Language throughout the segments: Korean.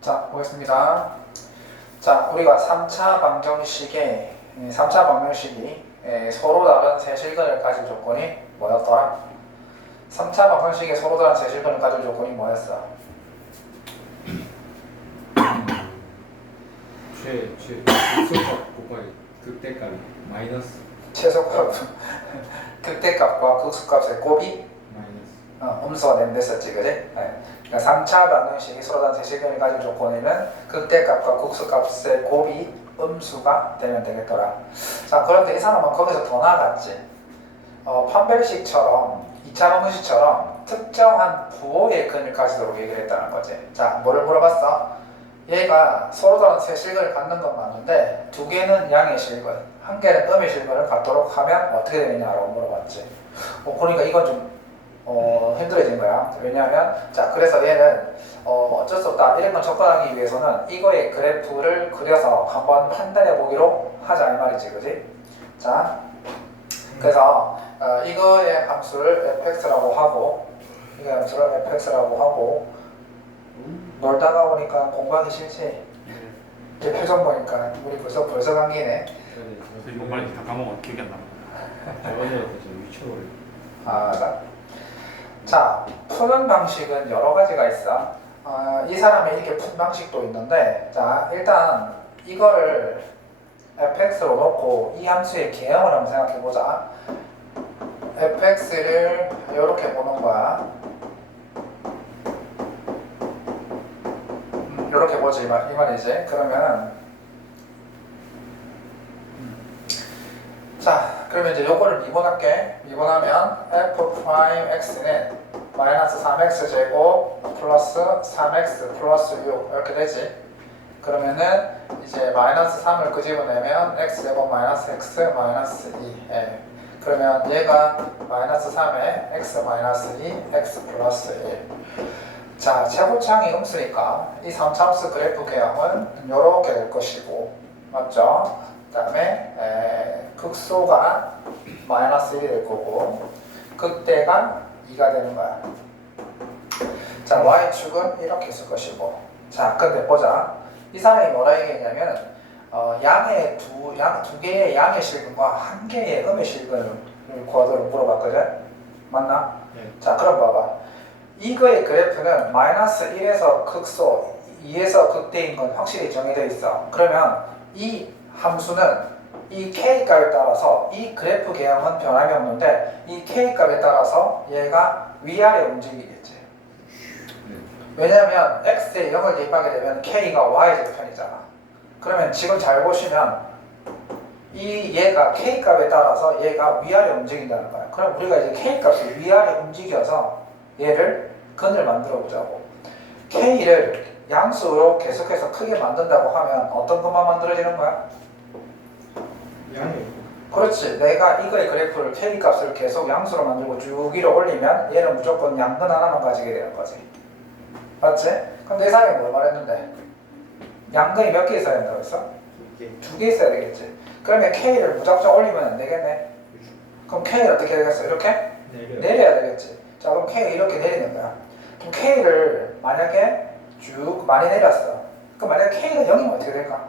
자, 보겠습니다. 자, 우리가 3차 방정식이 서로 다른 세 실근을 가질 조건이 뭐였더라? 3차 방정식에 서로 다른 세 실근을 가질 조건이 뭐였어? 최소값 곱하기 극대값 마이너스 최소값 극대값과 극소값의 곱이 마이너스 음수가 되면 됐었지, 그지? 네. 그러니까 3차 방정식이 서로 다른 세 실근을 가질 조건에는 극대값과 극소값의 곱이 음수가 되면 되겠더라. 자, 그런데 이 사람은 거기서 더 나아갔지. 판별식처럼 2차 방정식처럼 특정한 부호의 근을 가지도록 얘기를 했다는 거지. 자, 뭐를 물어봤어? 얘가 서로 다른 세 실근을 갖는 건 맞는데 두 개는 양의 실근, 한 개는 음의 실근을 갖도록 하면 어떻게 되느냐라고 물어봤지. 그러니까 이건 좀 힘들어진 거야. 왜냐하면 자, 그래서 얘는 어쩔 수 없다. 이런 걸 접근하기 위해서는 이거의 그래프를 그려서 한번 판단해 보기로 하자 이 말이지, 그지? 자, 그래서 이거의 함수를 fx라고 하고 이거의 함수를 fx라고 하고 놀다가 보니까 공부하기 싫지? 내 표정 보니까 우리 벌써 감기네. 이거 말이 다 까먹어. 기억이 안 나. 저번에 저 유치원을 맞아. 자, 푸는 방식은 여러 가지가 있어. 이 사람이 이렇게 푼 방식도 있는데, 자, 일단 이거를 fx로 놓고 이 함수의 개형을 한번 생각해 보자. fx를 이렇게 보는 거야. 이렇게 보지 이 말이지. 그러면 자, 그러면 이제 요거를 미분할게. 미분하면 f'x는 마이너스 3x 제곱 플러스 3x 플러스 6 이렇게 되지. 그러면은 이제 마이너스 3을 끄집어내면 x 제곱 마이너스 x 마이너스 2. 그러면 얘가 마이너스 3에 x 마이너스 2 x 플러스 1. 자, 최고창이 음수니까 이 3차함수 그래프 개형은 이렇게 될 것이고, 맞죠? 그 다음에 극소가 마이너스 1이 될 거고 극대가 2가 되는 거야. 자, y축은 이렇게 있을 것이고. 자, 근데 보자. 이 사람이 뭐라 얘기했냐면 두 개의 양의 실근과 한 개의 음의 실근을 구하도록 물어봤거든. 맞나? 네. 자, 그럼 봐봐. 이거의 그래프는 마이너스 1에서 극소 2에서 극대인 건 확실히 정해져 있어. 그러면 이 함수는 이 k값에 따라서 이 그래프 개형은 변함이 없는데 이 k값에 따라서 얘가 위아래 움직이겠지. 왜냐하면 x에 0을 대입하게 되면 k가 y제편이잖아. 그러면 지금 잘 보시면 얘가 k값에 따라서 얘가 위아래 움직인다는 거야. 그럼 우리가 이제 k값이 위아래 움직여서 얘를 근을 만들어 보자고. k를 양수로 계속해서 크게 만든다고 하면 어떤 것만 만들어지는 거야? 양이 그렇지. 내가 이거의 그래프를 k값을 계속 양수로 만들고 쭉 위로 올리면 얘는 무조건 양근 하나만 가지게 되는 거지. 맞지? 그럼 내 사람이 뭘 말했는데? 양근이 몇 개 있어야 된다고 했어? 두 개 있어야 되겠지. 그러면 k를 무작정 올리면 안 되겠네. 그럼 k를 어떻게 되겠어? 이렇게? 내려야 되겠지. 자, 그럼 K가 이렇게 내리는 거야. 그럼 K를 만약에 쭉 많이 내렸어. 그럼 만약에 K가 0이면 어떻게 될까?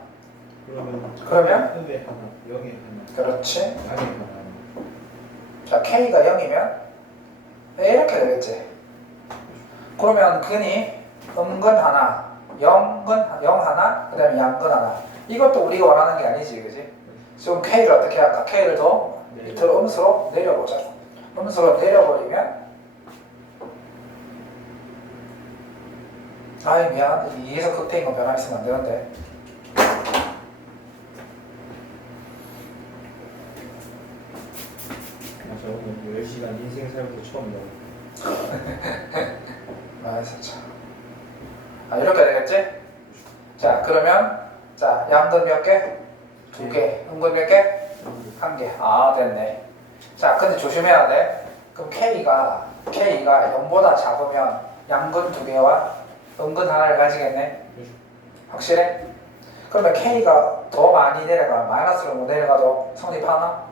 그러면? 음에 하나, 0에 하나, 그렇지. 양에 하나. 자, K가 0이면 이렇게 되겠지. 그러면 근이 음근 하나, 0 하나, 그 다음에 양근 하나. 이것도 우리가 원하는 게 아니지, 그지? 지금 K를 어떻게 할까? K를 더 밑으로 음수로 내려보자. 음수로 내려버리면 아이 미안, 2에서 극대인 건 변화 있으면 안 되는데. 저 오늘 10시간 인생 살면서 처음 맞아. 이렇게 되겠지? 자, 그러면 자, 양근 몇 개? 2개. 음근 몇 개? 1개. 됐네. 자, 근데 조심해야 돼. 그럼 K가 0보다 작으면 양근 2개와 음근 하나를 가지겠네? 확실해? 그러면 K가 더 많이 내려가 마이너스로 못 내려가도 성립하나?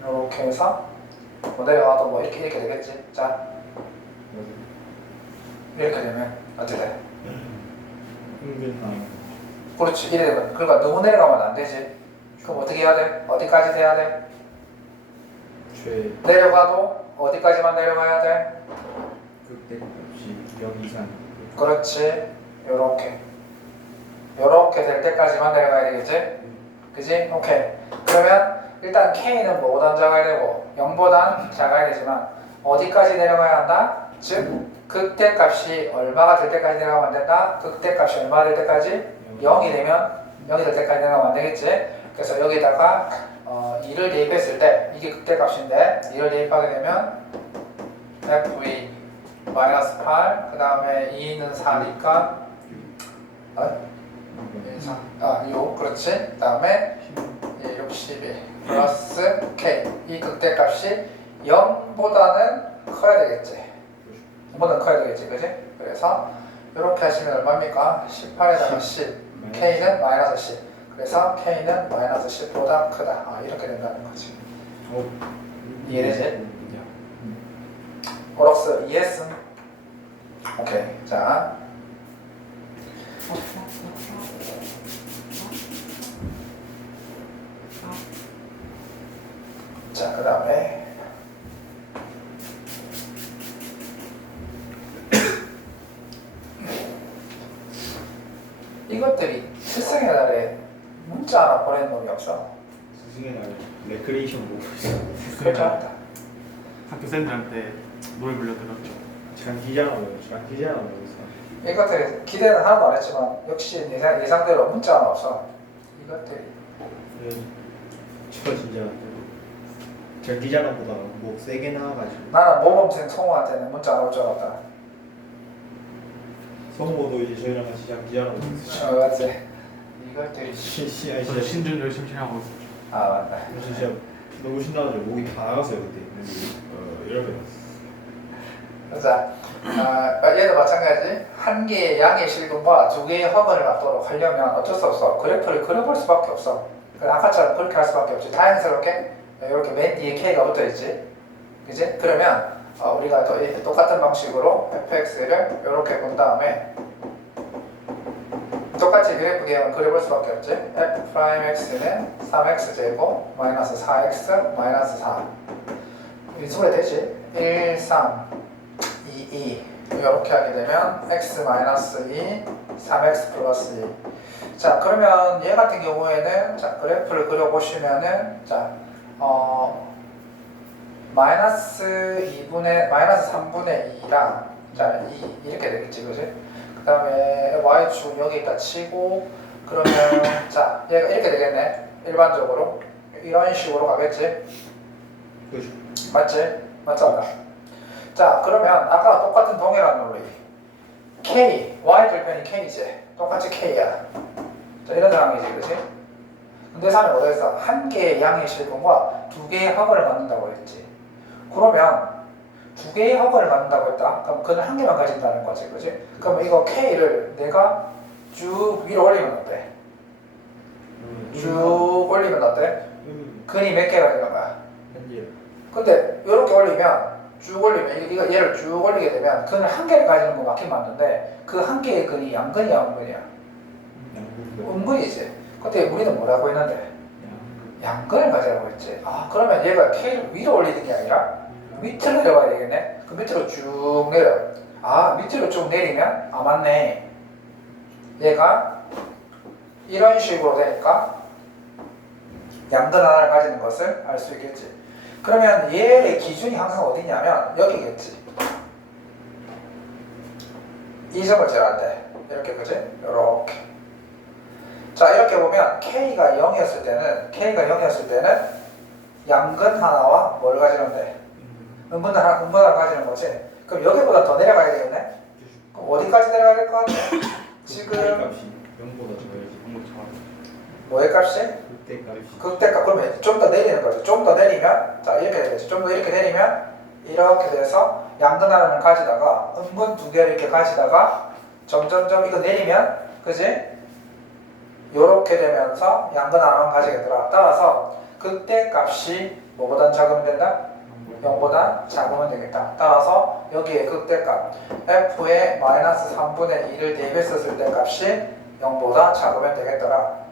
이렇게 해서 못 내려가도 뭐 이렇게 되겠지. 자, 이렇게 되면 어떻게 돼? 평균 하나. 그렇지. 이래 되면 그러니까 너무 내려가면 안 되지. 그럼 어떻게 해야 돼? 어디까지 돼야 돼? 최 내려가도 어디까지만 내려가야 돼? 극대값이 0 이상. 그렇지. 요렇게 될 때까지만 내려가야 되겠지? 그지? 오케이. 그러면 일단 K는 뭐보단 작아야 되고 0보단 작아야 되지만 어디까지 내려가야 한다? 즉 극대값이 얼마가 될 때까지 내려가면 안 된다? 극대값이 얼마가 될 때까지? 0이 되면 0이 될 때까지 내려가면 안 되겠지? 그래서 여기다가 2를 대입했을 때 이게 극대값인데 2를 대입하게 되면 FV 마이너스 8, 그 다음에 2는 4니까 6, 그렇지? 그 다음에 61 플러스 K. 이 극대값이 0보다는 커야 되겠지. 0보다는 커야 되겠지, 그지? 그래서 이렇게 하시면 얼마입니까? 18에다가 10, K는 마이너스 10. 그래서 K는 마이너스 10보다 크다. 이렇게 된다는 거지. 이해되지? 오락스 이해했음? 오케이. 자, 그 다음에 이것들이 스승의 날에 문자 하나 보내는 놈이 없어. 스승의 날 레크레이션 보고 있어. 그렇죠? 학교 쌤들한테 노래 불러드렸죠. 장기자랑으로 있어. 이것들이 기대는 하나도 안 했지만 역시 예상대로 문자 하나 없어. 이것들이 저 진짜 장기자랑보다 목 세게 나와가지고 나는 모범생 성우한테는 문자 안 올 줄 알았다. 성우도 이제 저희랑 같이 장기자랑 있어. 맞지? 이것들이 저는 신준 열심히 하고 있었죠. 맞다. 진짜 너무 신나가지고 목이 다 나갔어요 그때. 이러면 자, 얘도 마찬가지. 한 개의 양의 실근과 두 개의 허근을 갖도록 하려면 어쩔 수 없어. 그래프를 그려볼 수밖에 없어. 아까처럼 그렇게 할 수밖에 없지. 자연스럽게 이렇게 맨 뒤에 K가 붙어있지. 그지? 그러면 우리가 또 똑같은 방식으로 fx를 이렇게 본 다음에 똑같이 그래프 계형을 그려볼 수밖에 없지. f'x는 3x제곱 마이너스 4x 마이너스 4 인수분해 되지. 1, 3, 2, 2 이렇게 하게 되면 x 마이너스 2, 3x 플러스 2. 자, 그러면 얘 같은 경우에는 자, 그래프를 그려보시면은 자, 마이너스 3분의 2랑 자, 2 이렇게 되겠지, 그지? 그 다음에 y축 여기다 치고 그러면 자, 얘가 이렇게 되겠네. 일반적으로 이런 식으로 가겠지? 그렇죠. 맞지? 맞잖아. 자, 그러면 아까 똑같은 동일한 논리 K, Y 절편이 K지. 똑같이 K야. 자, 이런 상황이지, 그치? 근데 사람이 뭐라 했어? 한 개의 양의 실근과 두 개의 합을 갖는다고 했지. 그러면 두 개의 합을 갖는다고 했다? 그럼 그는 한 개만 가진다는 거지, 그치? 그럼 이거 K를 내가 쭉 위로 올리면 어때? 쭉 올리면 어때? 근이 몇 개가 되는 거야? 현재 근데 이렇게 올리면 쭉 올리면 이거 얘를 쭉 올리게 되면 근을 한 개를 가지는 거 맞긴 맞는데 그 한 개의 근이 양근이야 음근이야? 음근이지. 근데 우리는 뭐라고 했는데? 양근을 가지라고 했지. 그러면 얘가 K를 위로 올리는 게 아니라 밑으로 내려가야 되겠네? 그 밑으로 쭉 내려. 밑으로 쭉 내리면 맞네. 얘가 이런 식으로 되니까 양근 하나를 가지는 것을 알 수 있겠지. 그러면 얘의 기준이 항상 어디냐면 여기겠지. 이 점을 재야 돼. 이렇게, 그지? 이렇게. 자, 이렇게 보면 K가 0이었을 때는 양근 하나와 뭘 가지는데? 음분 하나 가지는 거지. 그럼 여기보다 더 내려가야 되겠네? 그럼 어디까지 내려가야 될 것 같아? 지금 값이 0보다 적어야지. 뭐의 값이? 극대값이 극대값. 그러면 좀 더 내리는 거죠. 좀 더 내리면 자, 이렇게 되겠지. 좀 더 이렇게 내리면 이렇게 돼서 양근 하나를 가지다가 음분 두 개를 이렇게 가지다가 점점점 이거 내리면, 그지? 요렇게 되면서 양근 하나만 가지게 되더라. 따라서 극대값이 뭐보단 작으면 된다? 0보다 작으면 되겠다. 따라서 여기에 극대값 f의 마이너스 3분의 2를 대입했었을 때 값이 0보다 작으면 되겠더라.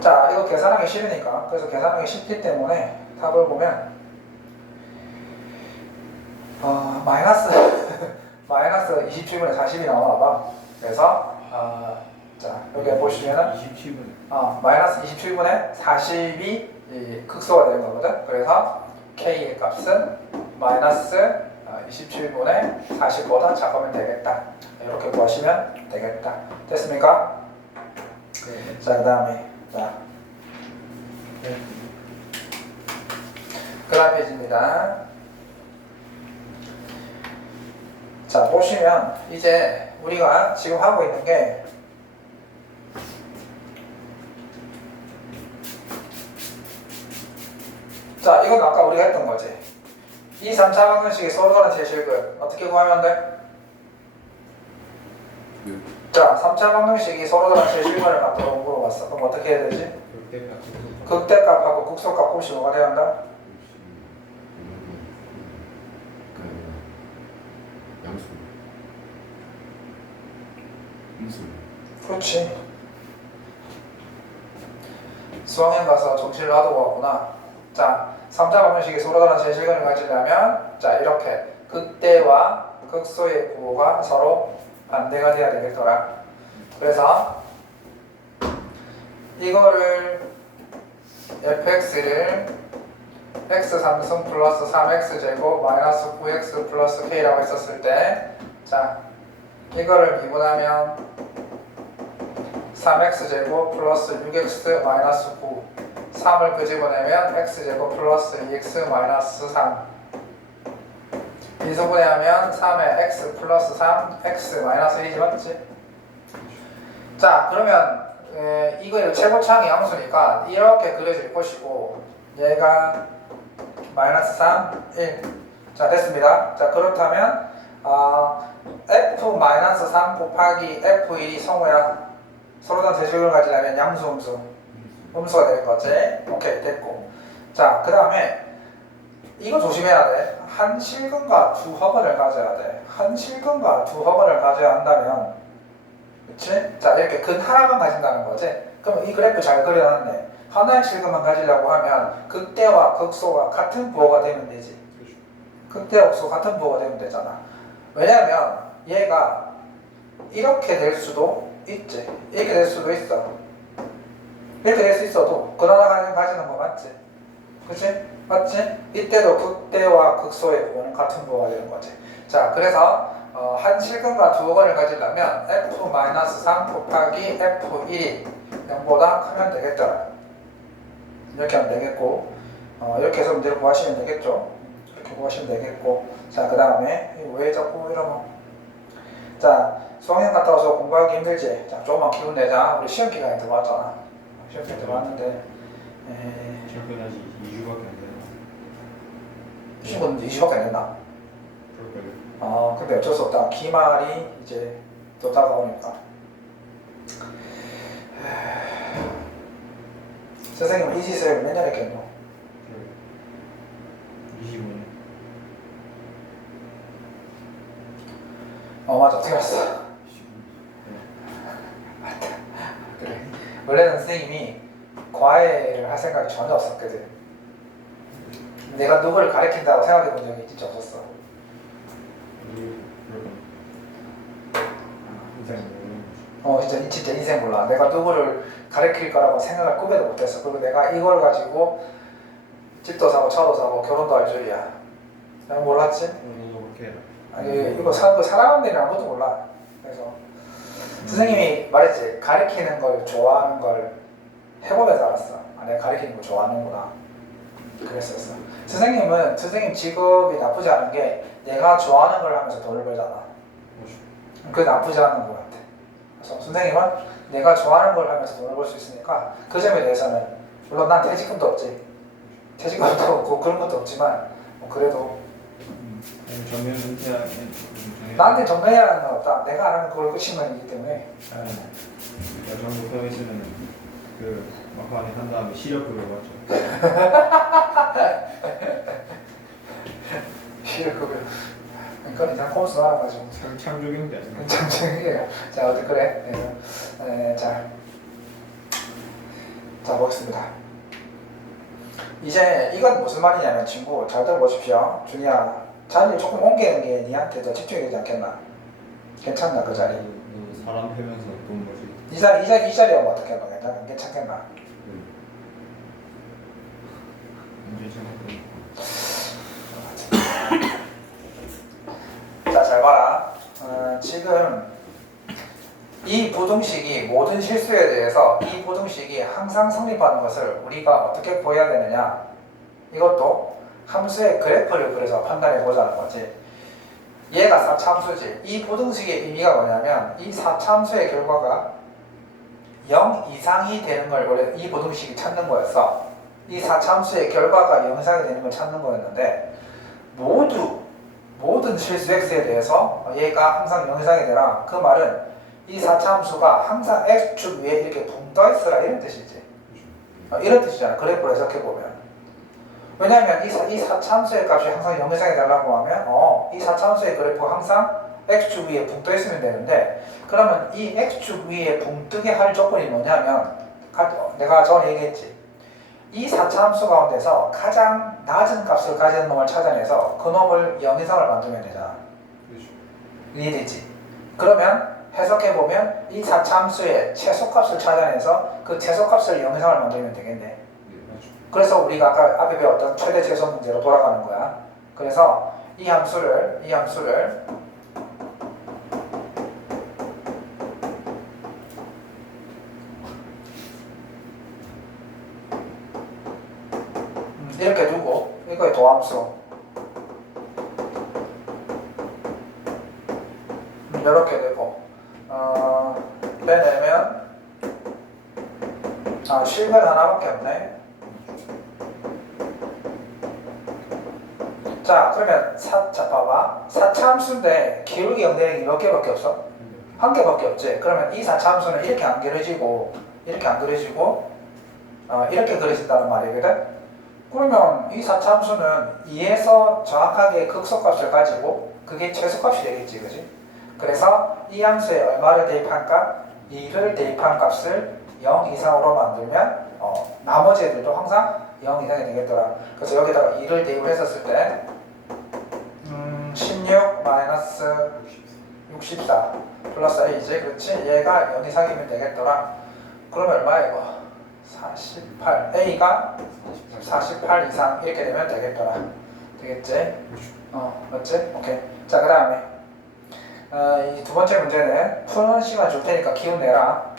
자, 이거 계산하기 싫으니까, 그래서 계산하기 쉽기 때문에 답을 보면 마이너스 마이너스 27분의 40이 나오나 봐. 그래서 자, 여기 보시면은 27분. 마이너스 27분의 40이 이 극소가 되는 거거든. 그래서 K의 값은 마이너스 27분의 40보다 작으면 되겠다. 이렇게 구하시면 되겠다. 됐습니까? 네. 자, 그 다음에 자, 네. 그 다음 페이지입니다. 자, 보시면 이제 우리가 지금 하고 있는 게 자, 이건 아까 우리가 했던 거지. 이 3차 방정식이 서로 다른 제실근 어떻게 구하면 돼? 자, 3차 방정식이 서로 다른 제실근을 갖도록 물어봤어. 그럼 어떻게 해야 되지? 극대값하고 극소값 곱이 뭐가 돼야 한다? 그렇지. 수학여행 가서 정시를 놔두고 왔구나. 자, 3차 방정식이 서로 다른 제실근을 가지려면 자, 이렇게 극대와 극소의 부호가 서로 반대가 돼야 되겠더라. 그래서 이거를 fx를 x3승 플러스 3x제곱 마이너스 9x 플러스 k라고 했었을 때 자, 이거를 미분하면 3x제곱 플러스 6x 마이너스 9 3을 끄집어내면 x제곱 플러스 2x 마이너스 3 인수분해하면 3에 x 플러스 3 x 마이너스 1이지 맞지? 자, 그러면 이거의 최고차항이 양수니까 이렇게 그려질 것이고 얘가 마이너스 3, 1 자, 됐습니다. 자, 그렇다면 f 마이너스 3 곱하기 f1이 성우야. 서로 다른 제식을 가지려면 양수, 음수가 되는 거지. 오케이, 됐고. 자, 그 다음에 이거 조심해야 돼. 한 실근과 두 허근을 가져야 돼. 한 실근과 두 허근을 가져야 한다면, 그치? 자, 이렇게 근 하나만 가진다는 거지. 그럼 이 그래프 잘 그려놨네. 하나의 실근만 가지려고 하면 극대와 극소가 같은 부호가 되면 되지. 극대와 극소 같은 부호가 되면 되잖아. 왜냐면 얘가 이렇게 될 수도 있지. 이렇게 될 수도 있어. 이렇게 될 수 있어도 근 하나 가지는 거 맞지? 그치? 맞지? 이때도 극대와 극소의 부호는 같은 부호가 되는 거지. 자, 그래서 한 실근과 두 허근을 가지려면 f-3 곱하기 f1이 0보다 크면 되겠더라. 이렇게 하면 되겠고 이렇게 해서 문제를 구하시면 되겠죠. 이렇게 구하시면 되겠고 자, 그 다음에 왜 자꾸 이러노? 자, 수학여행 갔다 와서 공부하기 힘들지? 자, 조금만 기운 내자. 우리 시험 기간에 들어왔잖아. 시험 기간에 들어왔는데 저건 아직 2주밖에 안 되나? 시험은 2주밖에 안 됐나? 그럴까요? 근데 어쩔 수 없다. 기말이 이제 또 다가오니까. 선생님은 이 짓을 몇 년 했겠노? 25년. 맞아. 어떻게 알았어? 그래. 원래는 선생님이 과외를 할 생각이 전혀 없었거든. 내가 누구를 가르친다고 생각해 본 적이 진짜 없었어. 진짜 인생 몰라. 내가 누구를 가르칠 거라고 생각을 꿈에도 못했어. 그리고 내가 이걸 가지고 집도 사고 차도 사고 결혼도 할 줄이야. 내가 몰랐지? 너도 그렇게 해라. 아니, 이거 살아가는 데는 아무도 몰라. 그래서 선생님이 말했지. 가르치는 걸 좋아하는 걸 해보면서 알았어. 내가 가르치는 걸 좋아하는구나. 그랬었어. 선생님 직업이 나쁘지 않은 게 내가 좋아하는 걸 하면서 돈을 벌잖아. 그게 나쁘지 않은 것 같아. 그래서 선생님은 내가 좋아하는 걸 하면서 돈을 벌 수 있으니까 그 점에 대해서는 물론 난 퇴직금도 없지. 퇴직금도 없고 그런 것도 없지만 그래도 정년 은퇴하면 나한테 정리해야 하는 건 없다. 내가 안 하면 그걸 끝이만이기 때문에. 여정부 서비스는 그 막판에 한 다음에 시력급을 받죠. 시력급여. 그건 이상 코스 알아가지고. 창조경제 아닌가? 잠시만요. 자, 어디 그래? 자 보겠습니다. 이제 이건 무슨 말이냐면 친구 잘 들어보십시오. 준이야, 자리를 조금 옮기는 게 니한테 더 집중이 되지 않겠나? 괜찮나 그 자리? 사람 패면서 돈 벌지. 이 자리 하면 어떻게 하면 괜찮겠나? 언제 생각해? 자, 잘 봐라. 지금 이 부등식이 모든 실수에 대해서 이 부등식이 항상 성립하는 것을 우리가 어떻게 보여야 되느냐? 이것도 함수의 그래프를 그려서 판단해 보자는 거지. 얘가 4차함수지. 이 부등식의 의미가 뭐냐면 이 4차함수의 결과가 0 이상이 되는 걸 원래 이 부등식이 찾는 거였어. 이 4차함수의 결과가 0 이상이 되는 걸 찾는 거였는데 모든 실수 x에 대해서 얘가 항상 0 이상이 되라. 그 말은 이 4차함수가 항상 x축 위에 이렇게 붕 떠 있으라 이런 뜻이지. 이런 뜻이잖아. 그래프로 해석해 보면. 왜냐하면 이 4차함수의 값이 항상 0 이상이 되려고 하면 이 4차함수의 그래프가 항상 x축 위에 붕 떠 있으면 되는데, 그러면 이 x축 위에 붕 뜨게 할 조건이 뭐냐면 내가 전에 얘기했지. 이 4차함수 가운데서 가장 낮은 값을 가지는 놈을 찾아내서 그 놈을 0 이상을 만들면 되잖아. 이해되지? 그러면 해석해보면 이 4차함수의 최소값을 찾아내서 그 최소값을 0 이상을 만들면 되겠네. 그래서 우리가 아까 앞에 배웠던 최대 최소 문제로 돌아가는 거야. 그래서 이 함수를 이렇게 두고 이거의 도함수 이렇게 되고 빼내면 실근 하나밖에 없네. 자, 그러면 자 봐봐. 4차함수인데 기울기 0 되는 게 몇 개밖에 없어? 한 개밖에 없지. 그러면 이 4차함수는 이렇게 안 그려지고 이렇게 그려진다는 말이거든. 그러면 이 4차함수는 2에서 정확하게 극소값을 가지고 그게 최소값이 되겠지, 그지? 그래서 이 함수에 얼마를 대입할까? 2를 대입한 값을 0 이상으로 만들면 나머지 애들도 항상 0 이상이 되겠더라. 그래서 여기다가 2를 대입을 했었을 때 16 마이너스 64 플러스 a지, 그렇지? 얘가 0 이상이면 되겠더라. 그러면 얼마야 이거? 48 a가 48 이상 이렇게 되면 되겠더라. 되겠지? 맞지? 오케이. 자, 그 다음에 이 두 번째 문제는 푸는 시간 줄 테니까 기운 내라.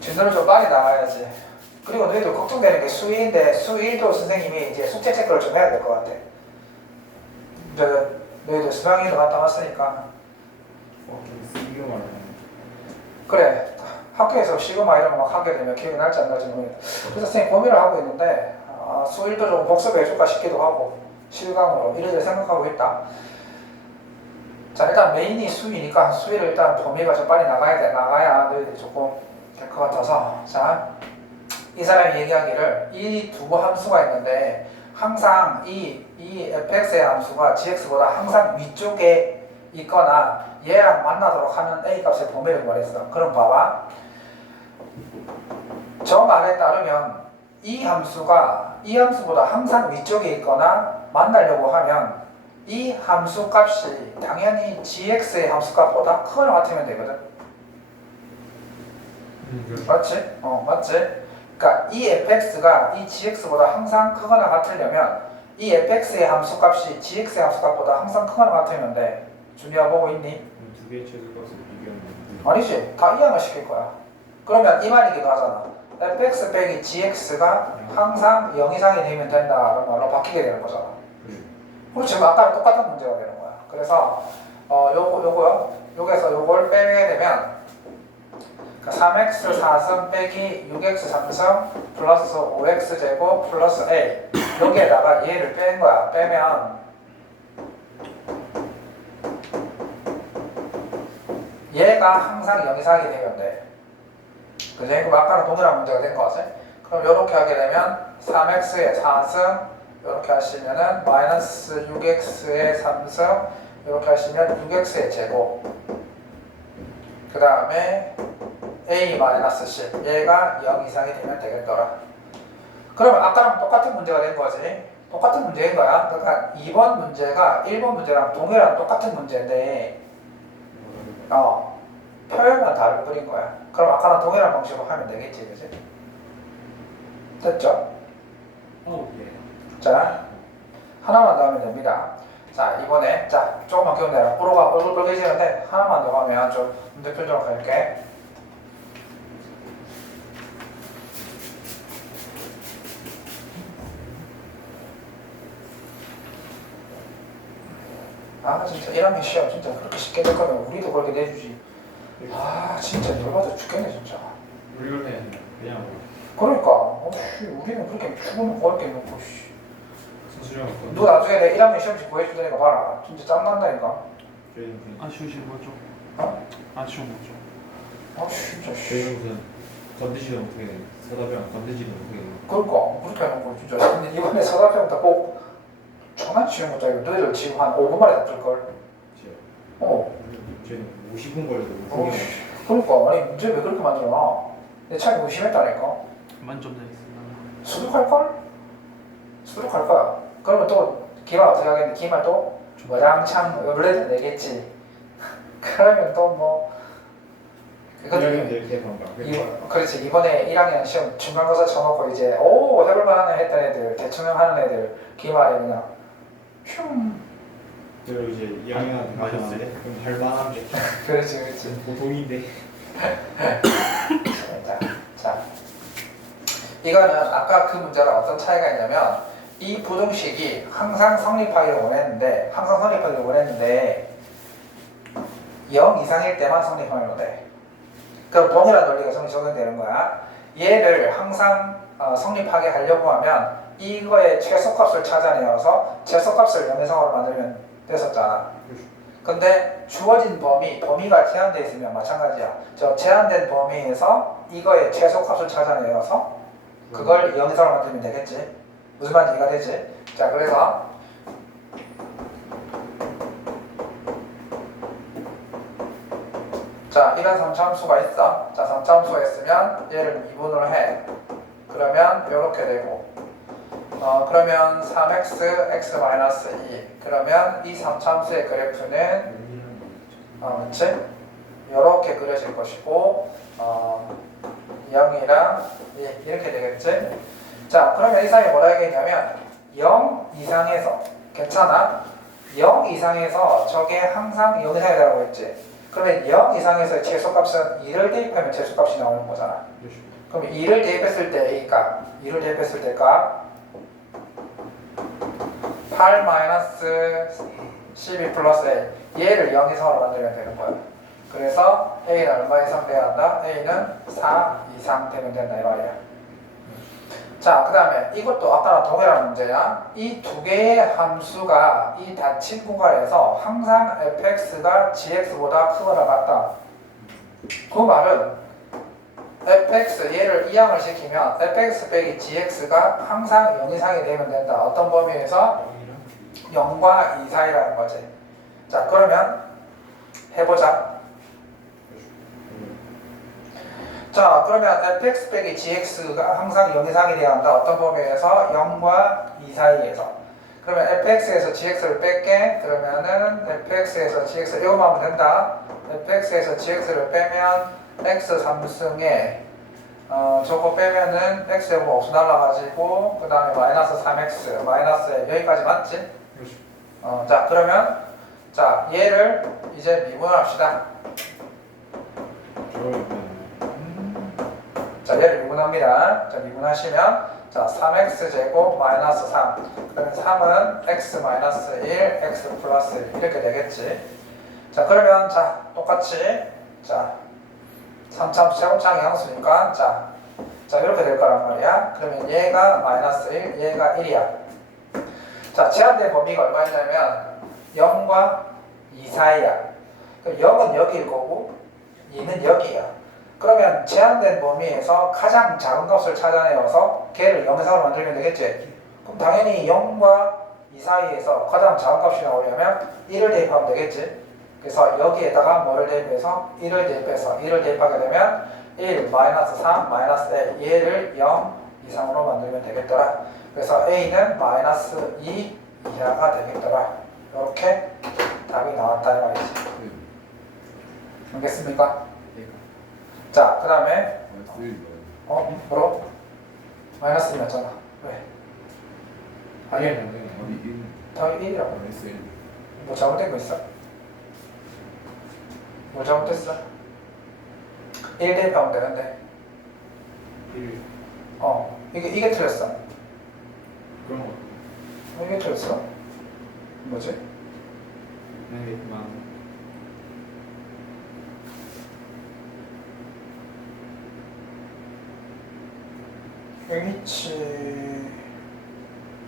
진도를 좀 빨리 나와야지. 그리고 너희들 걱정되는 게 수2인데 수1도 선생님이 이제 숙제 체크를 좀 해야 될 것 같아. 이제 너희들 수강일도 갔다 왔으니까. 이거 말하는. 그래. 학교에서 시그마 이런 거 막 하게 되면 기억이 날지 안 날지 모르겠다. 그래서 선생님 고민을 하고 있는데 수1도 좀 복습해 줄까 싶기도 하고 실강으로 이래저래 생각하고 있다. 자, 일단 메인이 수이니까 수위를 일단 범위가 좀 빨리 나가야 너희들이 조금 될 것 같아서. 자, 이 사람이 얘기하기를 이 두 함수가 있는데 항상 이 fx의 함수가 gx보다 항상 위쪽에 있거나 얘랑 만나도록 하는 a 값의 범위를 말했어. 그럼 봐봐. 저 말에 따르면 이 함수보다 항상 위쪽에 있거나 만나려고 하면 이 함수 값이 당연히 gx의 함수 값보다 크거나 같으면 되거든. 맞지? 맞지? 그러니까 이 fx가 이 gx보다 항상 크거나 같으려면 이 fx의 함수 값이 gx의 함수 값보다 항상 크거나 같으면 돼. 준비하고 보고 있니? 두 개의 최소값을 비교하면 아니지. 다 이항을 시킬 거야. 그러면 이 말이기도 하잖아. fx 빼기 gx가 항상 0 이상이 되면 된다라는 말로 바뀌게 되는 거잖아. 그리고 지금 아까랑 똑같은 문제가 되는 거야. 그래서 요거에서 요걸 빼게 되면 3x 4승 빼기 6x 3승 플러스 5x 제곱 플러스 a 여기에다가 얘를 뺀 거야. 빼면 얘가 항상 0 이상이 되면 돼. 그지? 그럼 아까랑 동일한 문제가 된 거 같아. 그럼 이렇게 하게 되면 3x에 4승 이렇게 하시면은 마이너스 6x의 3승 이렇게 하시면 6x의 제곱 그 다음에 a-10 얘가 0 이상이 되면 되겠더라. 그러면 아까랑 똑같은 문제가 된 거지. 똑같은 문제인 거야. 그러니까 2번 문제가 1번 문제랑 동일한 똑같은 문제인데 표현만 다른 거인 거야. 그럼 아까랑 동일한 방식으로 하면 되겠지, 그지? 됐죠? 예. 자, 하나만 더 하면 됩니다. 자, 이번에 자 조금만 기억내라. 프로가 얼굴 빨개지는데 하나만 더 하면 좀 문제 풀도록 할게. 아 진짜 1학년 시험 진짜 그렇게 쉽게 될 거면 우리도 그렇게 내주지. 아 진짜 열받아 죽겠네 진짜. 우리 그러면 그냥 그러니까 우리는 그렇게 죽으면 어렵게 놓고 선수령 너 나중에 내 1학년 시험지 보여주려니까 봐라. 진짜 짱난다니까. 저희는 그냥 아쉬우신 거죠? 어? 아쉬운 거죠. 아 진짜 저희는 무슨 건드지도 못하게 되는 서답이랑 건드지도 못하게 되는 그러니까 그렇게 해놓고 진짜 근데 이번에 서답형부터 꼭 장난치는 것도 아니고 너희들 지금 한 5분 만에 다 풀걸. 저희는 50분 걸려도 어, 못하게 그러니까 아니 문제 왜 그렇게 만들어놔? 내 차이 의심했다니까. 만점 내겠습니다. 수득할걸? 수득할 거야. 그러면 또 기말 어떻게 하겠니? 기말 또 와장창 원래도 내겠지. 그러면 또뭐 그러면 이렇게 반박 그렇지. 이번에 1학년 시험 중간고사 쳐놓고 이제 오 해볼만하네 했던 애들 대충 하는 애들 기말에 그냥 슝. 그리고 이제 2학년한테 가셨을 때 그럼 할만한 게 그렇지. 보통인데 자, 이거는 아까 그 문제랑 어떤 차이가 있냐면 이 부등식이 항상 성립하기를 원했는데 0 이상일 때만 성립하면 돼. 그럼 동일한 논리가 적용되는 거야. 얘를 항상 성립하게 하려고 하면 이거의 최소값을 찾아내어서 최소값을 0 이상으로 만들면 됐었잖아. 근데 주어진 범위가 제한되어 있으면 마찬가지야. 저 제한된 범위에서 이거의 최소값을 찾아내어서 그걸 0 이상으로 만들면 되겠지. 무슨 말인지 이해가 되지? 자, 그래서 자, 이런 3차함수가 있어. 자, 3차함수가 있으면 얘를 미분으로 해. 그러면 이렇게 되고 그러면 3x, x-2 그러면 이 3차함수의 그래프는 그치? 이렇게 그려질 것이고 0이랑 이렇게 되겠지? 자, 그러면 이 사람이 뭐라 얘기했냐면 0 이상에서 괜찮아? 0 이상에서 저게 항상 0 이상이라고 했지? 그러면 0 이상에서의 최소값은 2를 대입하면 최소값이 나오는 거잖아. 그럼 2를 대입했을 때 A 값, 2를 대입했을 때 값 8-12 플러스 A 얘를 0 이상으로 만들면 되는 거야. 그래서 A는 얼마 이상 돼야 한다? A는 4 이상 되면 된다 이 말이야. 자, 그 다음에 이것도 아까랑 동일한 문제야. 이 두 개의 함수가 이 닫힌 구간에서 항상 fx가 gx보다 크거나 같다. 그 말은 fx 얘를 이항을 시키면 fx 빼기 gx가 항상 0 이상이 되면 된다. 어떤 범위에서? 0과 2 사이라는 거지. 자, 그러면 해보자. 자, 그러면 fx 빼기 gx가 항상 0 이상이 돼야 한다. 어떤 범위에서? 0과 2 사이에서. 그러면 fx에서 gx를 뺄게. 그러면은 fx에서 gx 이거만 하면 된다. fx에서 gx를 빼면 x 3승에 저거 빼면은 x 제곱 없어 날라가지고 그 다음에 마이너스 3x 마이너스 여기까지 맞지? 자, 그러면 자 얘를 이제 미분합시다. 자, 얘를 미분합니다. 자, 미분하시면 자 3x 제곱 마이너스 3 그러면 3은 x 마이너스 1 x 플러스 1 이렇게 되겠지. 자, 그러면 자 똑같이 자 3차 제곱창의 양수니까 자 이렇게 될 거란 말이야. 그러면 얘가 마이너스 1 얘가 1이야. 자, 제한된 범위가 얼마냐면 0과 2 사이야. 그럼 0은 여기일 거고 2는 여기야. 그러면 제한된 범위에서 가장 작은 값을 찾아내어서 걔를 0 이상으로 만들면 되겠지? 그럼 당연히 0과 2 사이에서 가장 작은 값이 나오려면 1을 대입하면 되겠지. 그래서 여기에다가 뭐를 대입해서 1을 대입해서 1을 대입하게 되면 1, 마이너스 3, 마이너스 1 얘를 0 이상으로 만들면 되겠더라. 그래서 A는 마이너스 2 이하가 되겠더라. 이렇게 답이 나왔다 이 말이지. 알겠습니까? 자, 그 다음에 뭐로? 마이너스 1이었잖아. 왜? 아니, 당연히 1이라고. 뭐 잘못된 거 있어? 뭐 잘못됐어? 1 대입하면 되는데. 이게 틀렸어. 그런 거. 이게 틀렸어? 뭐지? 네,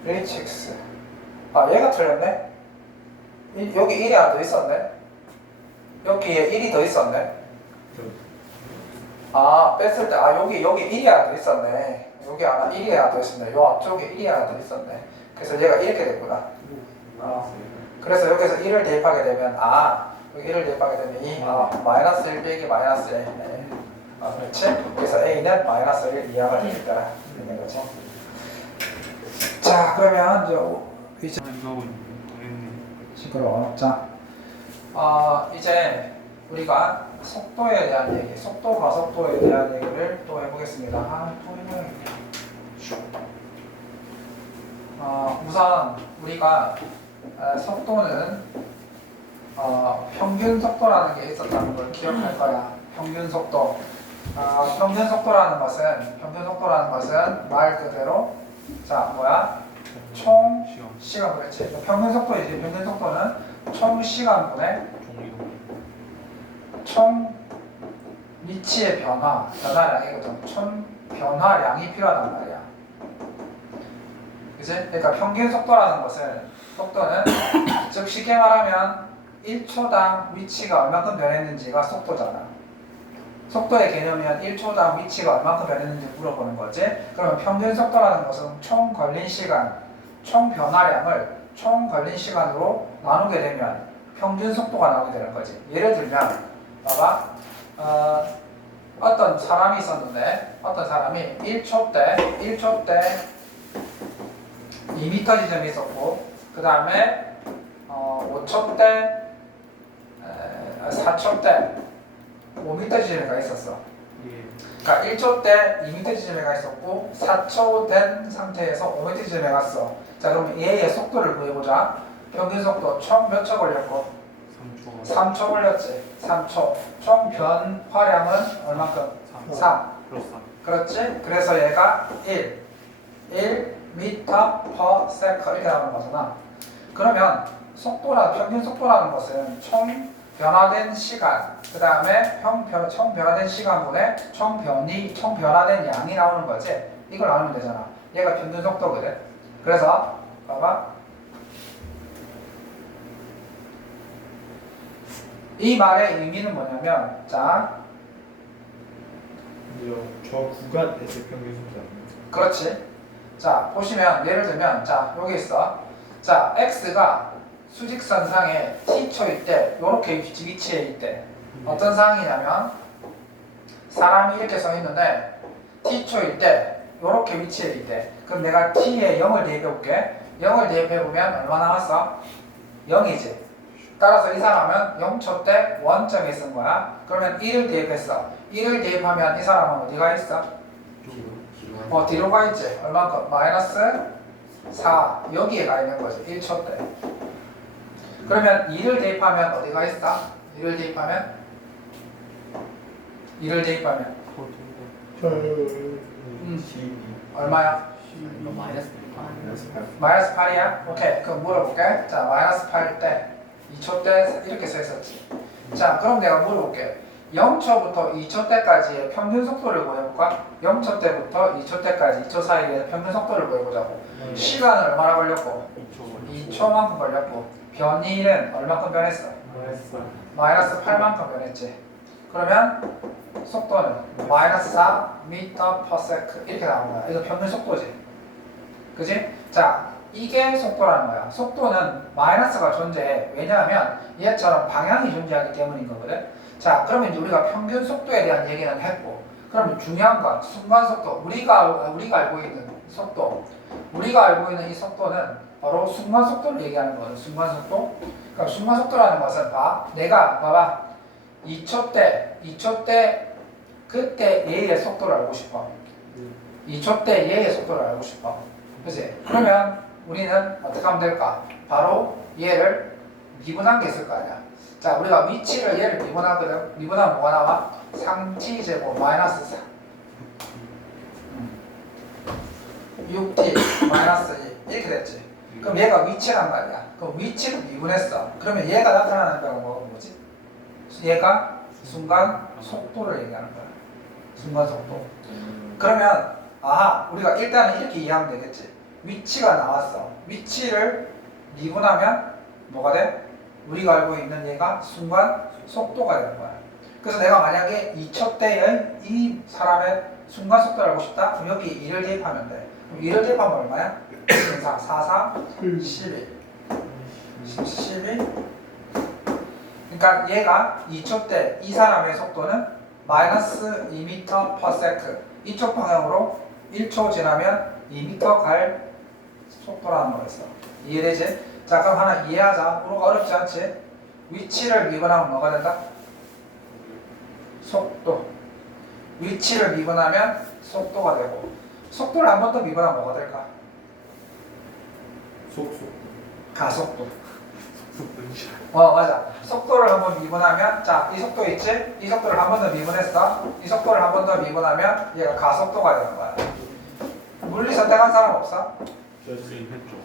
LHX. 얘가 틀렸네? 여기 1이 하나 더 있었네? 여기에 1이 더 있었네? 뺐을 때, 여기 1이 하나 더 있었네. 여기 하나 1이 하나 더 있었네. 요 앞쪽에 1이 하나 더 있었네. 그래서 얘가 이렇게 됐구나. 그래서 여기서 1을 대입하게 되면, 여기 1을 대입하게 되면 2, 마이너스 1 빼기 마이너스 1. 그렇지? 그래서 A는 마이너스 1 이하가 되겠다. 되는 거지. 자, 그러면 이제 이거 하고 있는 당연히. 시끄러워. 자, 이제 우리가 속도에 대한 얘기, 속도 가속도에 대한 얘기를 또 해보겠습니다. 또 해봐야겠다. 우선 우리가 속도는 평균 속도라는 게 있었다는 걸 기억할 거야. 평균 속도. 평균 속도라는 것은 말 그대로 총 시간 그렇지. 평균 속도이지. 평균 속도는 총 시간분의 총 위치의 변화량이거든. 총 변화량이 필요하단 말이야. 그치? 그러니까 평균 속도라는 것은 속도는 즉 쉽게 말하면 1초당 위치가 얼마큼 변했는지가 속도잖아. 속도의 개념이면 1초당 위치가 얼마큼 변했는지 물어보는 거지. 그러면 평균 속도라는 것은 총 걸린 시간, 총 변화량을 총 걸린 시간으로 나누게 되면 평균 속도가 나오게 되는 거지. 예를 들면 봐봐. 어떤 사람이 있었는데 어떤 사람이 1초 때 2m 지점이 있었고 그 다음에 5초 때 4초 때 5m 지점에가 있었어. 그러니까 1초 때 2m 지점에 가 있었고 4초 된 상태에서 5m 지점에 갔어. 자, 그럼 얘의 속도를 구해보자. 평균 속도 총 몇 초 걸렸고? 3초 걸렸지. 3초. 총 변화량은 얼마큼? 3. 그렇지? 그래서 얘가 1 m/s 이렇게 나오는 거잖아. 그러면 평균 속도라는 것은 총 변화된 시간, 그 다음에 총 변화된 시간분의 총 변화된 양이 나오는 거지. 이걸 나누면 되잖아. 얘가 평균 속도거든. 그래서 봐봐. 이 말의 의미는 뭐냐면, 자, 저 구간에서 평균 속도. 그렇지. 자, 보시면 예를 들면, 자, 여기 있어. 자, x가 수직선상에 t초일 때 이렇게 위치해 있대. 어떤 상황이냐면 사람이 이렇게 서 있는데 t초일 때 이렇게 위치해 있대. 그럼 내가 t에 0을 대입해 볼게. 0을 대입해 보면 얼마 나왔어? 0이지. 따라서 이 사람은 0초 때 원점에 쓴 거야. 그러면 1을 대입했어. 1을 대입하면 이 사람은 어디가 있어? 뒤로 가 있지. 얼마큼? 마이너스 4 여기에 가 있는 거지. 1초 때. 그러면 2를 대입하면 어디가 있어? 2를 대입하면 얼마야? 마이너스 8이야? 오케이. 그럼 물어볼게. 자, 마이너스 8 때 2초 때 이렇게 써 있었지. 자, 그럼 내가 물어볼게. 0초부터 2초 때까지의 평균 속도를 구해볼까? 0초 때부터 2초 때까지 2초 사이의 평균 속도를 구해보자고. 시간은 얼마나 걸렸고? 2초만큼 걸렸고. 변이는 얼마큼 변했어? 마이너스 8만큼 변했지. 그러면 속도는 마이너스 4m/s 이렇게 나온 거야. 이거 평균 속도지. 그지? 자, 이게 속도라는 거야. 속도는 마이너스가 존재해. 왜냐하면 얘처럼 방향이 존재하기 때문인 거거든. 자, 그러면 이제 우리가 평균 속도에 대한 얘기는 했고, 그러면 중요한 건 순간 속도. 우리가 알고 있는 속도. 우리가 알고 있는 이 속도는 바로 순간 속도를 얘기하는 거거든. 순간 속도. 그럼 순간 속도라는 것은 내가 봐봐. 2초 때 그때 얘의 속도를 알고 싶어. 2초 때 얘의 속도를 알고 싶어. 그치? 그러면 우리는 어떻게 하면 될까? 바로 얘를 미분한 게 있을 거 아니야. 자, 우리가 위치를 얘를 미분하거든. 미분하면 뭐가 나와? 상티제곱 마이너스 4. 6t 마이너스 2 이렇게 됐지. 그럼 얘가 위치란 말이야. 그럼 위치를 미분했어. 그러면 얘가 나타나는 거가 뭐지? 얘가 순간 속도를 얘기하는 거야. 순간 속도. 그러면 우리가 일단은 이렇게 이해하면 되겠지. 위치가 나왔어. 위치를 미분하면 뭐가 돼? 우리가 알고 있는 얘가 순간 속도가 되는 거야. 그래서 내가 만약에 2초 때의 이 사람의 순간 속도를 알고 싶다? 그럼 여기 2를 대입하면 돼. 그럼 2를 대입하면 얼마야? 4, 4, 12. 12. 그러니까 얘가 2초 때 이 사람의 속도는 마이너스 2m/s. 이쪽 방향으로 1초 지나면 2m 갈 속도라는 거였어. 이해되지? 자, 그럼 하나 이해하자. 뭐가 어렵지 않지? 위치를 미분하면 뭐가 된다? 속도. 위치를 미분하면 속도가 되고, 속도를 한 번 더 미분하면 뭐가 될까? 가속도. 맞아. 속도를 한 번 미분하면, 자, 이 속도 있지? 이 속도를 한 번 더 미분했어. 이 속도를 한 번 더 미분하면 얘가 가속도가 되는 거야. 물리 선택한 사람 없어? 했죠.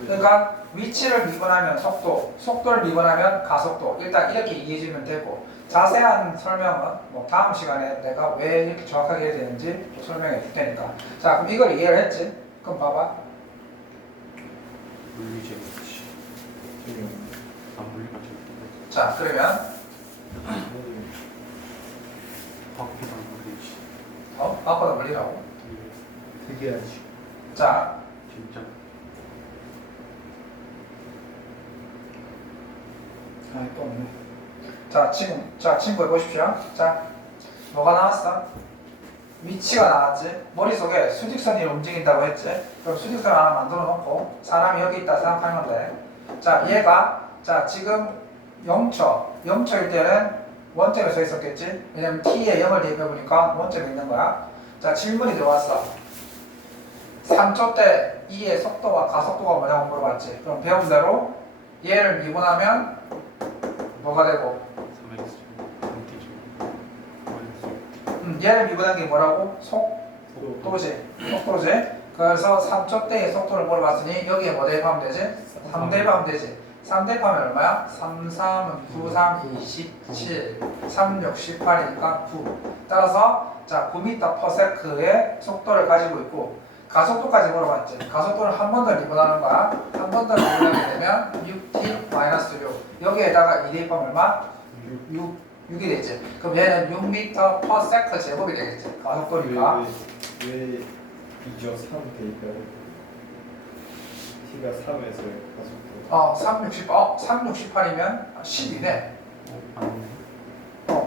그러니까 위치를 미분하면 속도, 속도를 미분하면 가속도. 일단 이렇게 이해해주면 되고, 자세한 설명은 뭐 다음 시간에 내가 왜 이렇게 정확하게 해야 되는지 또 설명해 줄 테니까. 자, 그럼 이걸 이해를 했지? 그럼 봐봐. 물리적 위치. 물리가 제일 자, 그러면 바퀴랑 물리지. 아빠가 물리라고? 특이하지. 자, 진짜. 또 없네. 자, 친구 해보십시오. 자, 뭐가 나왔어? 위치가 나왔지? 머릿속에 수직선이 움직인다고 했지? 그럼 수직선 하나 만들어 놓고 사람이 여기 있다 생각하면 돼. 자, 얘가 지금 0초일 때는 원점에 서 있었겠지? 왜냐면 t에 0을 대입해보니까 원점에 있는 거야. 자, 질문이 들어왔어. 3초 때 E의 속도와 가속도가 뭐냐고 물어봤지? 그럼 배운 대로 얘를 미분하면 뭐가 되고? 3x 얘를 미분한 게 뭐라고? 속도지. 그래서 3초 때의 속도를 물어봤으니 여기에 뭐 대입하면 되지? 3 대입하면 되지. 3 대입하면 얼마야? 3, 3은 9, 3, 27, 3, 6, 18이니까 9. 따라서 자, 9m/s의 속도를 가지고 있고, 가속도까지 물어봤지. 가속도를 한 번 더 미분하는 거야. 한 번 더 미분하게 되면 6t-6. 여기에다가 2 대입하면 얼마? 6이 되지. 그럼 얘는 6m/s 제곱이 되겠지. 가속도니까. 왜 2죠? 3 대입해요? t가 3에서 가속도. 3, 68이면 10이네.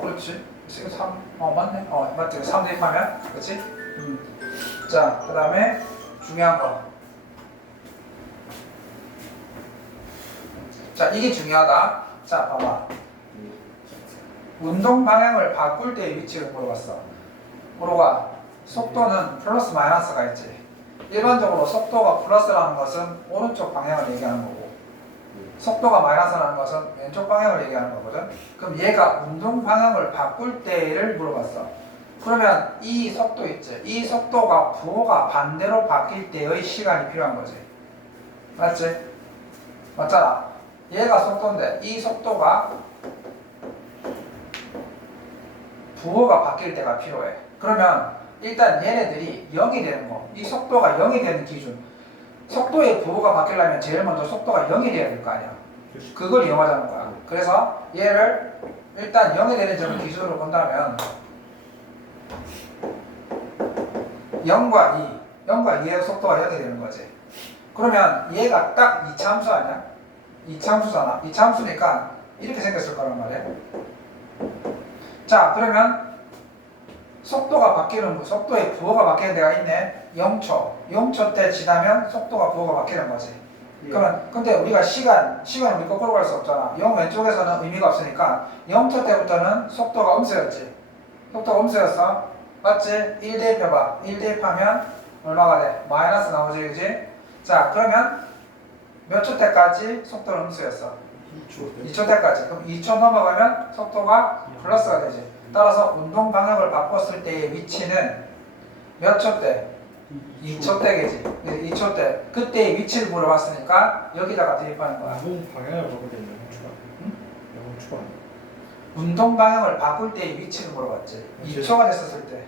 그렇지. 지금 3, 맞네. 맞지. 3 대입하면, 그렇지? 자, 그 다음에 중요한 거. 자, 이게 중요하다. 자, 봐봐. 운동 방향을 바꿀 때의 위치를 물어봤어. 물어봐. 속도는 플러스 마이너스가 있지. 일반적으로 속도가 플러스라는 것은 오른쪽 방향을 얘기하는 거고, 속도가 마이너스라는 것은 왼쪽 방향을 얘기하는 거거든. 그럼 얘가 운동 방향을 바꿀 때를 물어봤어. 그러면 이 속도 있지. 이 속도가 부호가 반대로 바뀔 때의 시간이 필요한 거지. 맞지? 맞잖아. 얘가 속도인데 이 속도가 부호가 바뀔 때가 필요해. 그러면 일단 얘네들이 0이 되는 거. 이 속도가 0이 되는 기준. 속도의 부호가 바뀌려면 제일 먼저 속도가 0이 돼야 될 거 아니야. 그걸 이용하자는 거야. 그래서 얘를 일단 0이 되는 점을 기준으로 본다면 0과 2의 속도가 0이 되는 거지. 그러면 얘가 딱 이차함수 아니야? 이차함수잖아. 이차함수니까 이렇게 생겼을 거란 말이야. 자, 그러면 속도가 바뀌는 거, 속도의 부호가 바뀌는 데가 있네. 0초. 0초 때 지나면 속도가 부호가 바뀌는 거지. 예. 그러면 근데 우리가 시간을 우리 거꾸로 갈 수 없잖아. 0 왼쪽에서는 의미가 없으니까 0초 때부터는 속도가 음수였지. 속도가 음수였어. 맞지? 1 대입해봐. 1 대입하면 얼마가 돼? 마이너스 나오지, 그지? 자, 그러면 몇 초 때까지 속도는 음수였어? 2초. 2초 때까지. 그럼 2초 넘어가면 속도가 플러스가 되지. 따라서 운동 방향을 바꿨을 때의 위치는 몇 초 때? 2초 때겠지. 2초 때. 그때의 위치를 물어봤으니까 여기다가 대입하는 거야. 운동 방향을 바꿀 때는 0초가. 응? 0초가 아니야. 운동 방향을 바꿀 때의 위치를 물어봤지. 2초가 됐었을 때.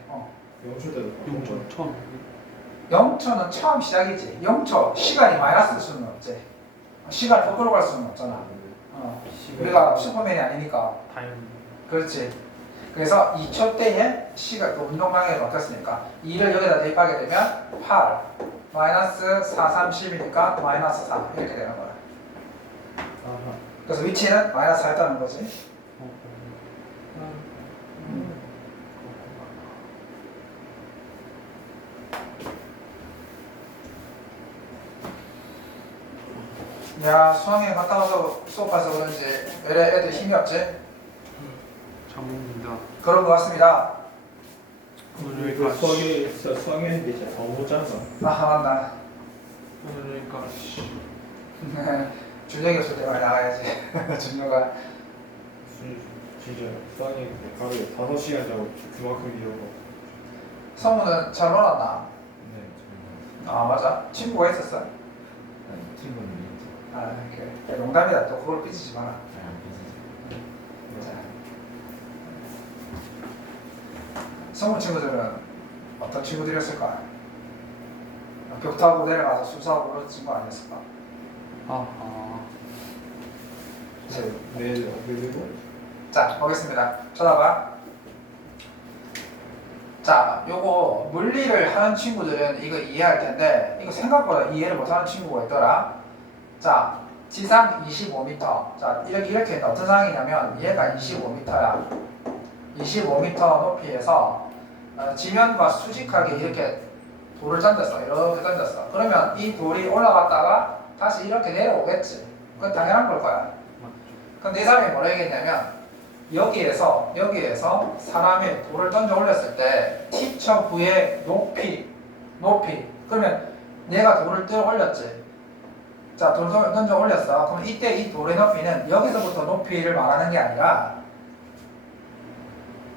0초 때도 바꾼 거야. 0초 처음 0초는 처음 시작이지. 0초 시간이 마이너스일 수는 없지. 시간 거꾸로 갈 수는 없잖아. 우리가 슈퍼맨이 아니니까. 다이어리 그렇지. 그래서 2초 때에 시간 그 운동 방향이 바뀌었으니까 2를 여기다 대입하게 되면 8 마이너스 4, 3, 10이니까 마이너스 4 이렇게 되는 거야. 아하. 그래서 위치는 마이너스 4였다는 거지. 야, 수학여행 갔다 와서 수업해서 그런지 왜 애들 힘이 없지? 장모입니다. 그런 것 같습니다. 오늘 그 여기까지 수학여행 게 진짜 너무 짧아. 아, 맞나. 오늘 여기까지 준혁이 없을 때 많이 나가야지. 준혁아. 진짜 수학여행 때 하루에 5시간 자고 그만큼 이러고. 성우는 잘 놀았나? 네, 아, 맞아. 친구가 있었어? 아니 친구는 아, 그래. 농담이다. 또 그걸 삐지지 마라. 자. 성우 친구들은 어떤 친구들이었을까? 벽 타고 내려가서 수사하고 그런 친구 아니었을까? 아하 네, 그리고 자, 보겠습니다. 쳐다봐. 자, 요거 물리를 하는 친구들은 이거 이해할 텐데 이거 생각보다 이해를 못하는 친구가 있더라. 자, 지상 25m. 자, 이렇게 했다. 어떤 상황이냐면 얘가 25m야. 25m 높이에서 지면과 수직하게 이렇게 돌을 던졌어. 이렇게 던졌어. 그러면 이 돌이 올라갔다가 다시 이렇게 내려오겠지. 그건 당연한 걸 거야. 맞죠. 근데 이 사람이 뭐라 얘기했냐면 여기에서 사람이 돌을 던져 올렸을 때 t처 부의 높이 그러면 얘가 돌을 떠 올렸지. 자, 돌 던져 올렸어. 그럼 이때 이 돌의 높이는 여기서부터 높이를 말하는 게 아니라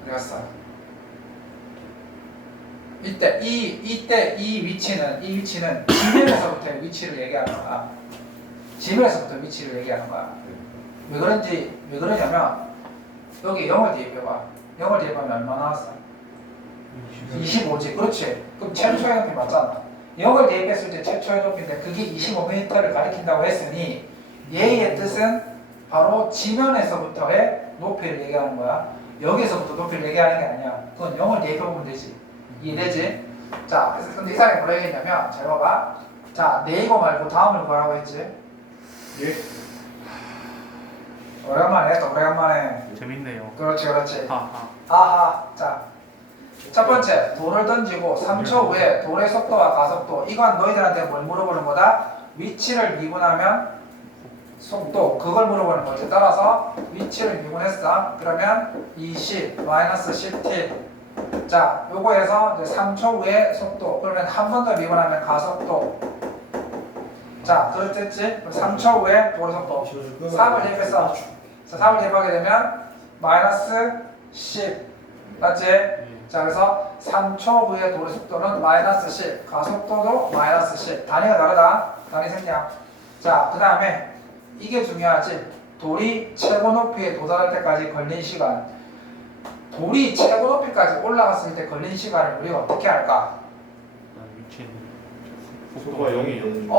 그랬어. 이때 이 위치는 지면에서부터의 위치를 얘기하는 거야. 지면에서부터 위치를 얘기하는 거야. 왜 그러냐면 여기 0을 대입해봐. 0을 대입하면 얼마 나왔어? 25지. 그렇지. 그럼 최초의 높이 맞잖아. 0을 대입했을 때 최초의 높이인데 그게 25m를 가리킨다고 했으니 얘의 뜻은 바로 지면에서부터의 높이를 얘기하는 거야. 여기서부터 높이를 얘기하는 게 아니야. 그건 0을 대입해보면 되지. 이해되지? 자, 그래서 근데 이 사람이 뭐라 얘기했냐면 잘 봐봐. 자, 네이버 말고 다음을 뭐라고 했지? 예. 오랜만에 했다. 오랜만에. 재밌네요. 그렇지. 하하 아하. 자, 첫 번째 돌을 던지고 3초 후에 돌의 속도와 가속도. 이건 너희들한테 뭘 물어보는 거다? 위치를 미분하면 속도. 그걸 물어보는 거지. 따라서 위치를 미분했어. 그러면 20 마이너스 10t. 자, 요거에서 이제 3초 후에 속도. 그러면 한 번 더 미분하면 가속도. 자, 그렇겠지? 3초 후에 돌의 속도. 3을 대입했어. 자, 3을 대입하게 되면 마이너스 10. 맞지? 자, 그래서 3초 후에 돌의 속도는 마이너스 10. 가속도도 마이너스 10. 단위가 다르다. 단위 생략. 자, 그 다음에 이게 중요하지. 돌이 최고 높이에 도달할 때까지 걸린 시간. 돌이 최고 높이까지 올라갔을 때 걸린 시간을 우리가 어떻게 할까? 위치는 속도가 0이 되는.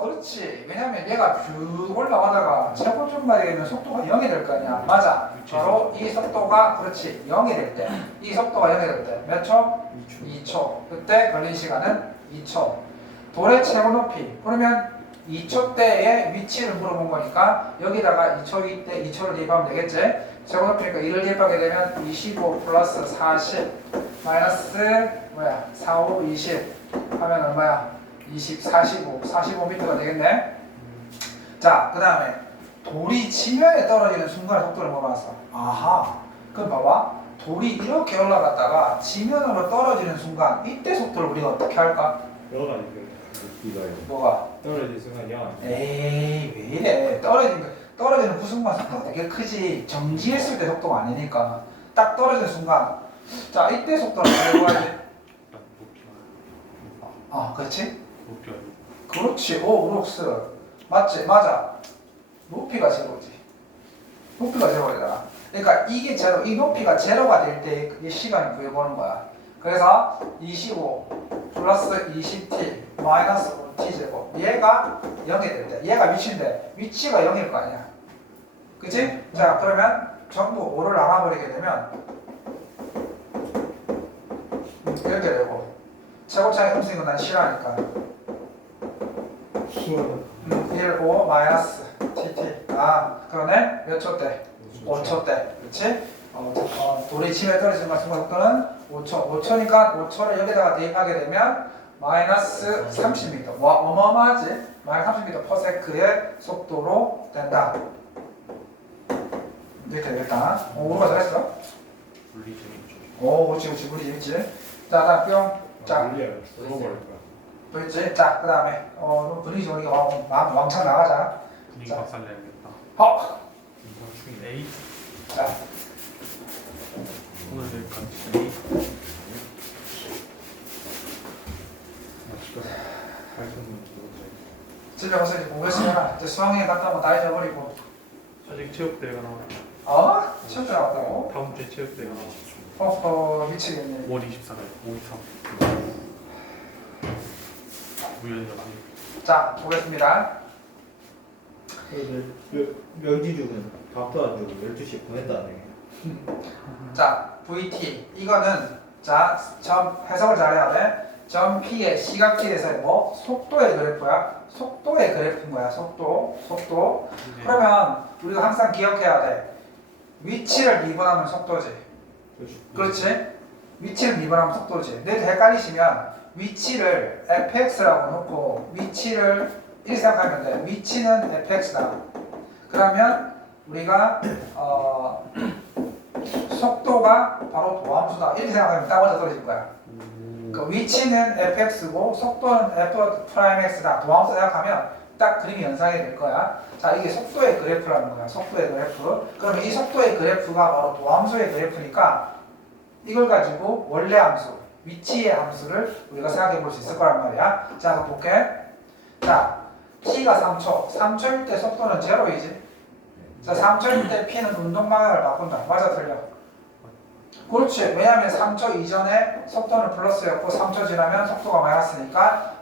그렇지. 왜냐면 얘가 쭉 올라가다가 최고점까지 되면 속도가 0이 될 거 아니야. 맞아. 바로 이 속도가 그렇지 0이 될 때. 이 속도가 0이 될 때. 몇 초? 2초. 그때 걸린 시간은 2초. 돌의 최고 높이. 그러면 2초 때의 위치를 물어본 거니까 여기다가 2초 때 2초를 대입하면 되겠지? 제곱 높이니까 1을 대입하게 되면 25 플러스 40 마이너스 뭐야 4, 5, 20 하면 얼마야? 20, 45, 45m가 되겠네? 자, 그 다음에 돌이 지면에 떨어지는 순간의 속도를 물어봤어. 아하, 그럼 봐봐. 돌이 이렇게 올라갔다가 지면으로 떨어지는 순간 이때 속도를 우리가 어떻게 할까? 여가 아니고 이거요. 뭐가? 떨어질 순간 영. 에이 왜 이래 떨어지는 그 순간 속도가 되게 크지 정지했을 때 속도가 아니니까 딱 떨어지는 순간 자 이때 속도를 알고야지 아 그렇지? 높이가 그렇지 오 우록스 맞지 맞아 높이가 제로지 높이가 제로잖아 그러니까 이게 제로 이 높이가 제로가 될 때 이 시간을 구해보는 거야 그래서 25 플러스 20t 마이너스 5t 제곱 얘가 0이 될 때 얘가 위치인데 위치가 0일 거 아니야 그치? 자 그러면 전부 5를 나눠버리게 되면 이렇게 되고 최고차의 음수인 난 싫어하니까 1, 5 마이너스 tt 아 그러네 몇 초 때? 5초 때 그치? 돌이 침에 떨어지는 순간 속도는 5초 5초니까 5초를 여기다가 대입하게 되면 마이너스 30m 와 어마어마하지? 마이너스 30m per sec의 속도로 된다 이렇게 되겠다 우리가 잘했어? 분리 재밌죠. 오 그렇지 그렇지 우리 재밌지 자 다음 뿅자 물리야. 썰어버릴 거야. 또 있지 자그 다음에 너 분위기 좋으니까 마음 왕창 나가자 분위기 자. 박살 내야겠다. 어! 중인 A. 자 오늘 여기까지 A. 집에 가서 이제 공부했으면 이제 수학여행 갔다 오면 다 잊어버리고 아직 체육대회가 나와요. 어? 시험 잘 왔다고? 다음 주에 체육대회가 나와요. 어허 미치겠네 5월 24일, 5, 23. 무연연합. 자 보겠습니다 명지죽은 밥도 안 주고 12시에 보냈다네. 자 VT 이거는 점 해석을 잘해야 돼 점 P의 시각지대에서의 뭐? 속도의 그래프야 속도의 그래프인 거야 속도 그러면 우리가 항상 기억해야 돼 위치를 미분하면 속도지 그렇지? 위치를 미분하면 속도지 근데 헷갈리시면 위치를 fx라고 놓고 위치를 이렇게 생각하면 돼 위치는 fx다 그러면 우리가 속도가 바로 도함수다 이렇게 생각하면 딱 맞아 떨어질 거야 그 위치는 fx고 속도는 f'x다 도함수 생각하면 딱 그림이 연상이 될 거야 자 이게 속도의 그래프라는 거야 속도의 그래프 그러면 이 속도의 그래프가 바로 도함수의 그래프니까 이걸 가지고 원래 함수 위치의 함수를 우리가 생각해 볼 수 있을 거란 말이야 자 그럼 볼게 자 t가 3초일 때 속도는 제로이지 자 3초일 때 p는 운동 방향을 바꾼다 맞아 틀려 그렇지 왜냐하면 3초 이전에 속도는 플러스였고 3초 지나면 속도가 마이너스니까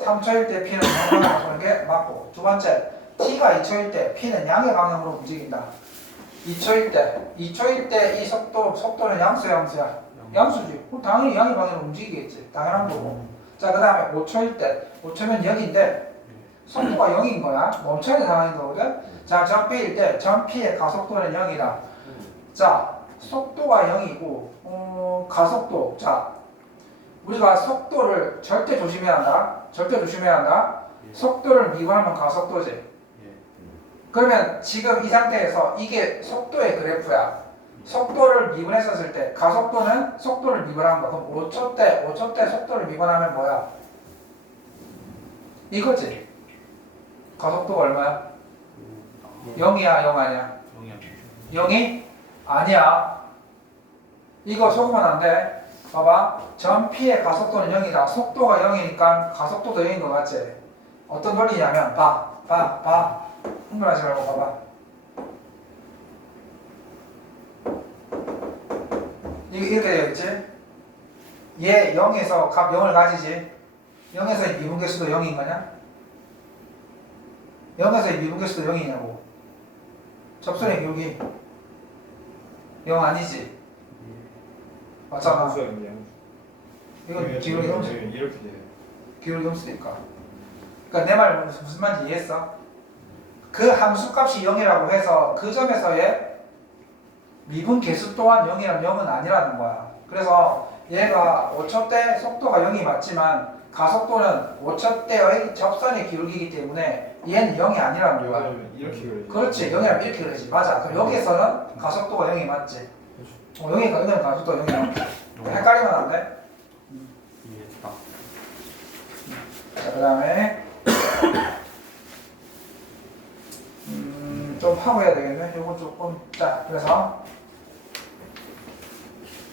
3초일 때 p는 운동 방향을 바꾸는 게 맞고 두 번째 t가 2초일 때 p는 양의 방향으로 움직인다 2초일 때 이 속도는 양수야 양수지 당연히 양의 방향으로 움직이겠지 당연한 거고 자 그 다음에 5초일 때 5초면 0인데 속도가 0인 거야 멈춰야 돼 상황인 거거든 자 점 P일 때 점 P의 가속도는 0이다 자 속도가 0이고 가속도 자 우리가 속도를 절대 조심해야 한다 속도를 미분하면 가속도지 그러면 지금 이 상태에서 이게 속도의 그래프야 속도를 미분했었을 때 가속도는 속도를 미분한 거 그럼 5초 때 속도를 미분하면 뭐야 이거지 가속도가 얼마야? 0이야 0 아니야? 0이? 아니야 이거 속으면 안돼 봐봐 점 P의 가속도는 0이다 속도가 0이니까 가속도도 0인 것 같지? 어떤 논리냐면 봐 흥분하지 말고 봐봐 이렇게 되어있지? 얘 0에서 값 0을 가지지 0에서 미분계수도 0인 거냐? 0에서 미분계수도 0이냐고 접선의 기울기 0 아니지? 맞잖아 이건 기울기 함수 이렇게 돼. 기울기 함수니까 그러니까 내 말 무슨 말인지 이해했어? 그 함수값이 0이라고 해서 그 점에서의 미분 계수 또한 0이라면 0은 아니라는 거야. 그래서 얘가 5초 때 속도가 0이 맞지만 가속도는 5초 때의 접선의 기울기이기 때문에 얘는 0이 아니라는 거야. 왜냐면 이렇게 그려야지. 그렇지, 0이라면 이렇게 그러지. 맞아. 그럼 여기에서는 가속도가 0이 맞지. 0이니까 가속도가 0이 맞지. 헷갈리면 안 돼? 이해했다. 자, 그 다음에 좀 파고해야 되겠네. 요거 조금. 자, 그래서